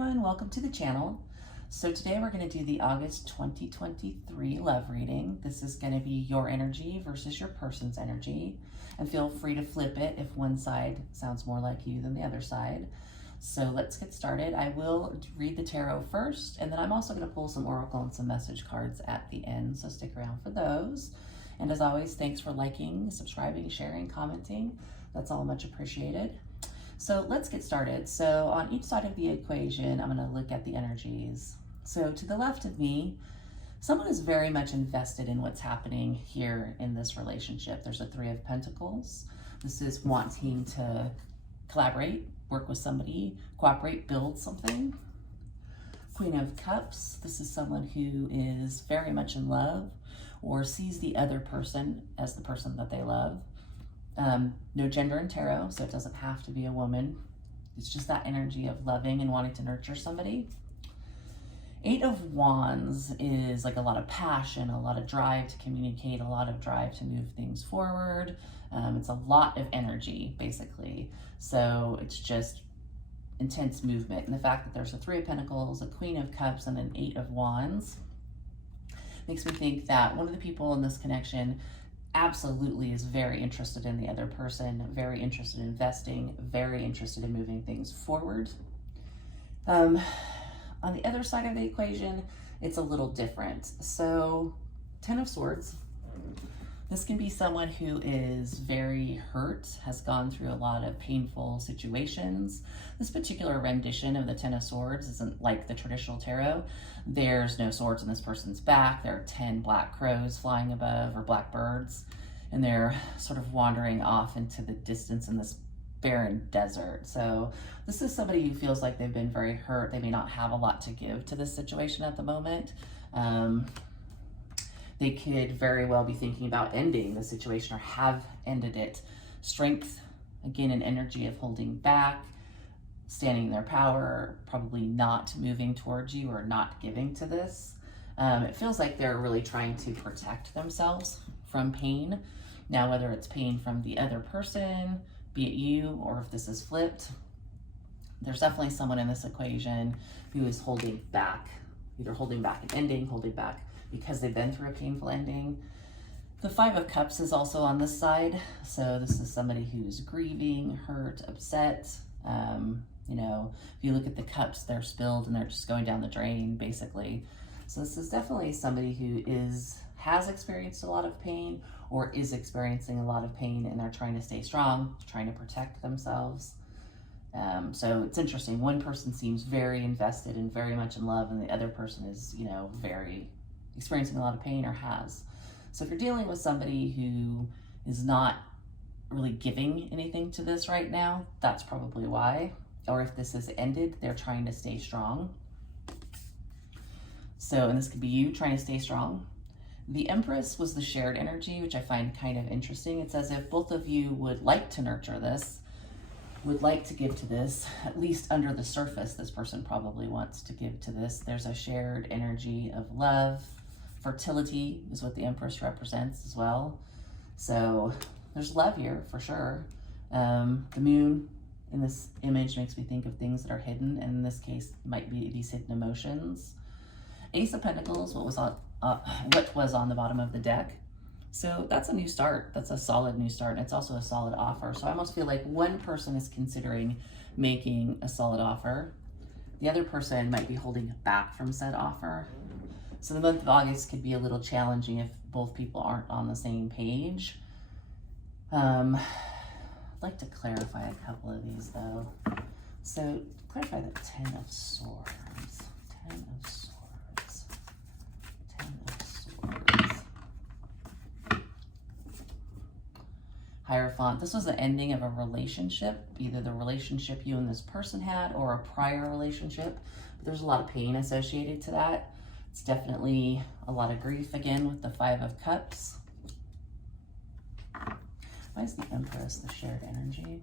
everyone, welcome to the channel. So today we're going to do the August 2023 love reading. This is going to be your energy versus your person's energy, and feel free to flip it if one side sounds more like you than the other side. So let's get started. I will read the tarot first, and then I'm also going to pull some oracle and some message cards at the end, so stick around for those. And as always, thanks for liking, subscribing, sharing, commenting. That's all much appreciated. So let's get started. So on each side of the equation, I'm going to look at the energies. So to the left of me, someone is very much invested in what's happening here in this relationship. There's a Three of Pentacles. This is wanting to collaborate, work with somebody, cooperate, build something. Queen of Cups. This is someone who is very much in love or sees the other person as the person that they love. No gender in tarot, so it doesn't have to be a woman. It's just that energy of loving and wanting to nurture somebody. Eight of Wands is like a lot of passion, a lot of drive to communicate, a lot of drive to move things forward. It's a lot of energy, basically. So it's just intense movement. And the fact that there's a Three of Pentacles, a Queen of Cups, and an Eight of Wands makes me think that one of the people in this connection absolutely is very interested in the other person, very interested in investing, very interested in moving things forward. On the other side of the equation, it's a little different. So, Ten of Swords. This can be someone who is very hurt, has gone through a lot of painful situations. This particular rendition of the Ten of Swords isn't like the traditional tarot. There's no swords on this person's back. There are 10 black crows flying above, or black birds, and they're sort of wandering off into the distance in this barren desert. So this is somebody who feels like they've been very hurt. They may not have a lot to give to this situation at the moment. They could very well be thinking about ending the situation or have ended it. Strength, again, an energy of holding back, standing in their power, probably not moving towards you or not giving to this. It feels like they're really trying to protect themselves from pain. Now, whether it's pain from the other person, be it you, or if this is flipped, there's definitely someone in this equation who is holding back, either holding back an ending, holding back because they've been through a painful ending. The Five of Cups is also on this side. So this is somebody who's grieving, hurt, upset. You know, if you look at the cups, they're spilled and they're just going down the drain, basically. So this is definitely somebody who has experienced a lot of pain or is experiencing a lot of pain, and they're trying to stay strong, trying to protect themselves. So it's interesting. One person seems very invested and very much in love, and the other person is, you know, very experiencing a lot of pain or has. So if you're dealing with somebody who is not really giving anything to this right now, that's probably why. Or if this has ended, they're trying to stay strong. So, and this could be you trying to stay strong. The Empress was the shared energy, which I find kind of interesting. It's as if both of you would like to nurture this, would like to give to this, at least under the surface. This person probably wants to give to this. There's a shared energy of love. Fertility is what the Empress represents as well. So there's love here for sure. The moon in this image makes me think of things that are hidden, and in this case might be these hidden emotions. Ace of Pentacles, what was on the bottom of the deck. So that's a new start. That's a solid new start. And it's also a solid offer. So I almost feel like one person is considering making a solid offer. The other person might be holding back from said offer. So the month of August could be a little challenging if both people aren't on the same page. I'd like to clarify a couple of these though. So clarify the Ten of Swords. Ten of Swords. Ten of Swords. Hierophant. This was the ending of a relationship, either the relationship you and this person had or a prior relationship. But there's a lot of pain associated to that. It's definitely a lot of grief again with the Five of Cups. Why is the Empress the shared energy?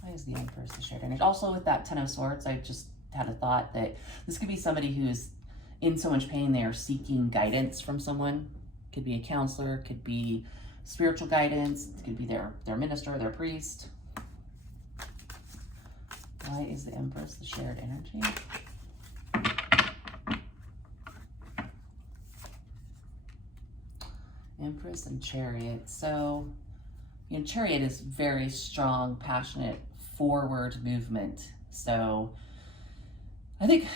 Why is the Empress the shared energy? Also with that Ten of Swords, I just had a thought that this could be somebody who's in so much pain they are seeking guidance from someone. Could be a counselor, could be spiritual guidance, it could be their minister, their priest. Why is the Empress the shared energy? Empress and Chariot. So, you know, Chariot is very strong, passionate, forward movement. So I think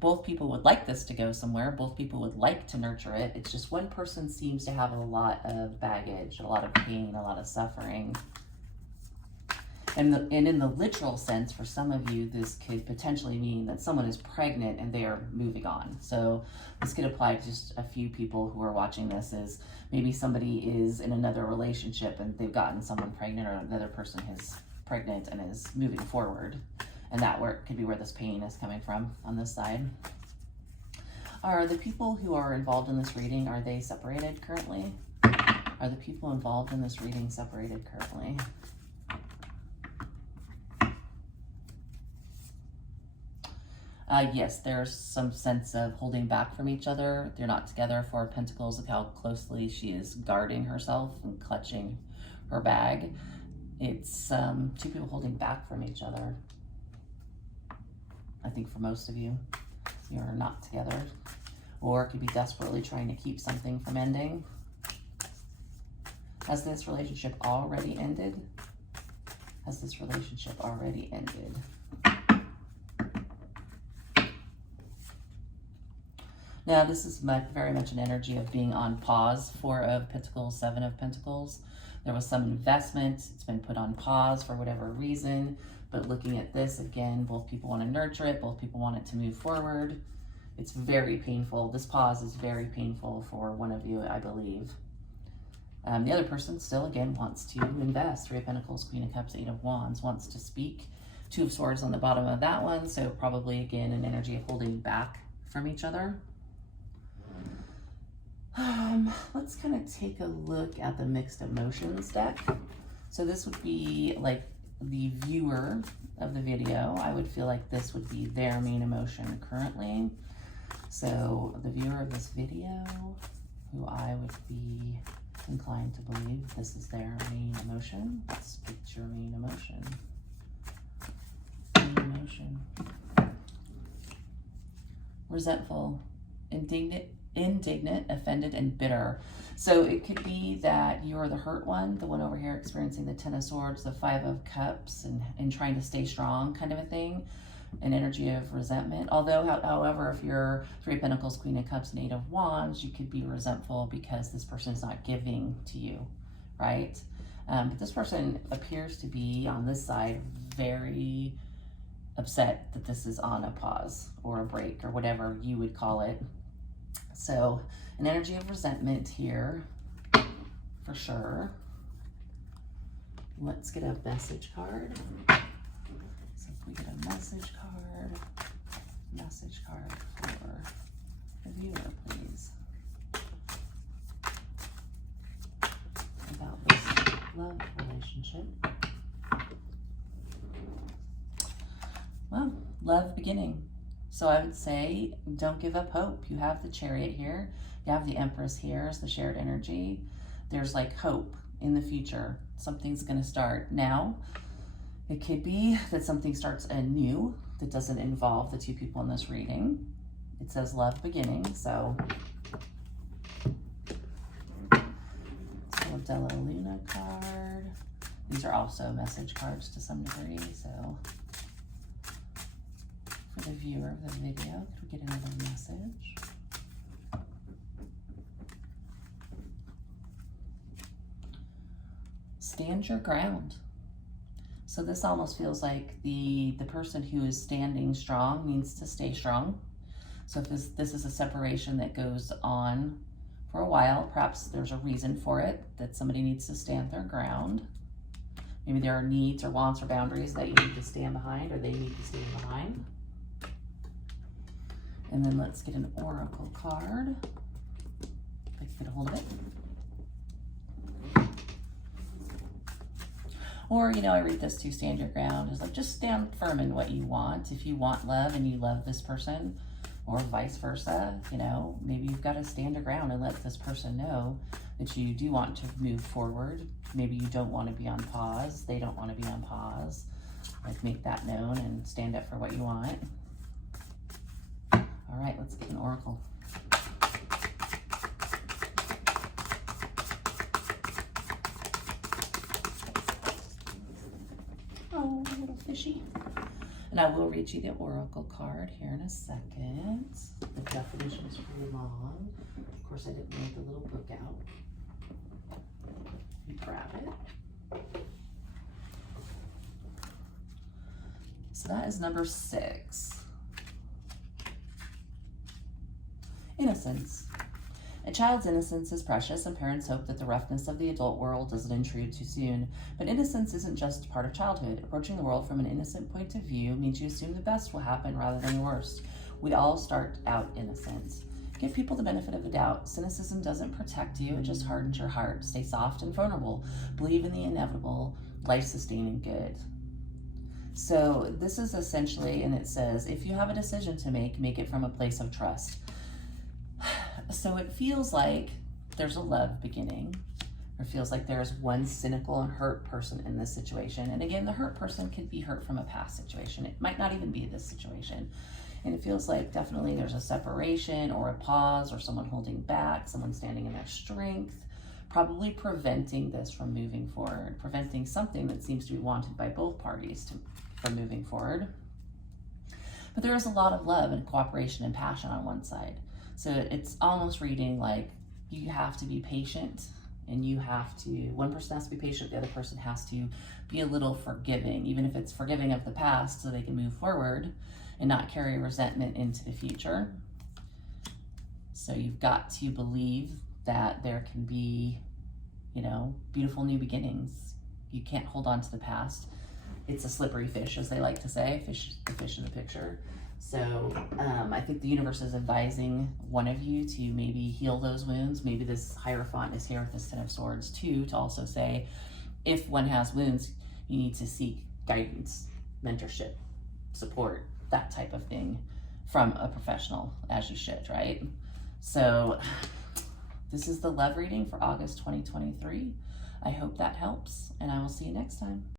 both people would like this to go somewhere. Both people would like to nurture it. It's just one person seems to have a lot of baggage, a lot of pain, a lot of suffering. And in the literal sense, for some of you, this could potentially mean that someone is pregnant and they are moving on. So this could apply to just a few people who are watching this. Is maybe somebody is in another relationship and they've gotten someone pregnant, or another person is pregnant and is moving forward. And that could be where this pain is coming from on this side. Are the people who are involved in this reading, are they separated currently? Are the people involved in this reading separated currently? Yes, there's some sense of holding back from each other. They're not together. Four of Pentacles, of how closely she is guarding herself and clutching her bag. It's two people holding back from each other. I think for most of you, you're not together. Or it could be desperately trying to keep something from ending. Has this relationship already ended? Has this relationship already ended? Now, this is very much an energy of being on pause. Four of Pentacles, Seven of Pentacles. There was some investment. It's been put on pause for whatever reason. But looking at this, again, both people want to nurture it. Both people want it to move forward. It's very painful. This pause is very painful for one of you, I believe. The other person still, again, wants to invest. Three of Pentacles, Queen of Cups, Eight of Wands, wants to speak. Two of Swords on the bottom of that one. So probably, again, an energy of holding back from each other. Let's kind of take a look at the mixed emotions deck. So this would be like the viewer of the video. I would feel like this would be their main emotion currently. So the viewer of this video, who I would be inclined to believe this is their main emotion. Let's get your main emotion. Main emotion. Resentful, indignant, offended, and bitter. So it could be that you're the hurt one, the one over here experiencing the Ten of Swords, the Five of Cups, and trying to stay strong kind of a thing. An energy of resentment. Although, however, if you're Three of Pentacles, Queen of Cups, and Eight of Wands, you could be resentful because this person is not giving to you, right? But this person appears to be, on this side, very upset that this is on a pause or a break or whatever you would call it. So an energy of resentment here for sure. Let's get a message card. So if we get a message card for the viewer, please. About this love relationship. Well, love beginning. So I would say, don't give up hope. You have the Chariot here. You have the Empress here as the shared energy. There's like hope in the future. Something's going to start now. It could be that something starts anew that doesn't involve the two people in this reading. It says love beginning, so. Della Luna card. These are also message cards to some degree, so. For the viewer of the video, could we get another message? Stand your ground. So this almost feels like the person who is standing strong needs to stay strong. So if this is a separation that goes on for a while, perhaps there's a reason for it, that somebody needs to stand their ground. Maybe there are needs or wants or boundaries that you need to stand behind, or they need to stand behind. And then let's get an oracle card. If I can get a hold of it. Or, you know, I read this to stand your ground. It's like, just stand firm in what you want. If you want love and you love this person, or vice versa, you know, maybe you've got to stand your ground and let this person know that you do want to move forward. Maybe you don't want to be on pause. They don't want to be on pause. Like, make that known and stand up for what you want. All right, let's get an oracle. fishy. And I will read you the oracle card here in a second. The definition is pretty long. Of course, I didn't make the little book out. You grab it. So that is number 6. Innocence. A child's innocence is precious, and parents hope that the roughness of the adult world doesn't intrude too soon. But innocence isn't just part of childhood. Approaching the world from an innocent point of view means you assume the best will happen rather than the worst. We all start out innocent. Give people the benefit of the doubt. Cynicism doesn't protect you, it just hardens your heart. Stay soft and vulnerable. Believe in the inevitable, life-sustaining good. So this is essentially, and it says, if you have a decision to make it from a place of trust. So it feels like there's a love beginning, or feels like there's one cynical and hurt person in this situation. And again, the hurt person could be hurt from a past situation. It might not even be this situation. And it feels like definitely there's a separation or a pause or someone holding back, someone standing in their strength, probably preventing this from moving forward, preventing something that seems to be wanted by both parties from moving forward. But there is a lot of love and cooperation and passion on one side. So it's almost reading like you have to be patient, and you have to, one person has to be patient, the other person has to be a little forgiving, even if it's forgiving of the past so they can move forward and not carry resentment into the future. So you've got to believe that there can be, you know, beautiful new beginnings. You can't hold on to the past. It's a slippery fish, as they like to say, the fish in the picture. So I think the universe is advising one of you to maybe heal those wounds. Maybe this Hierophant is here with this Ten of Swords too, to also say, if one has wounds, you need to seek guidance, mentorship, support, that type of thing from a professional, as you should, right? So this is the love reading for August 2023. I hope that helps, and I will see you next time.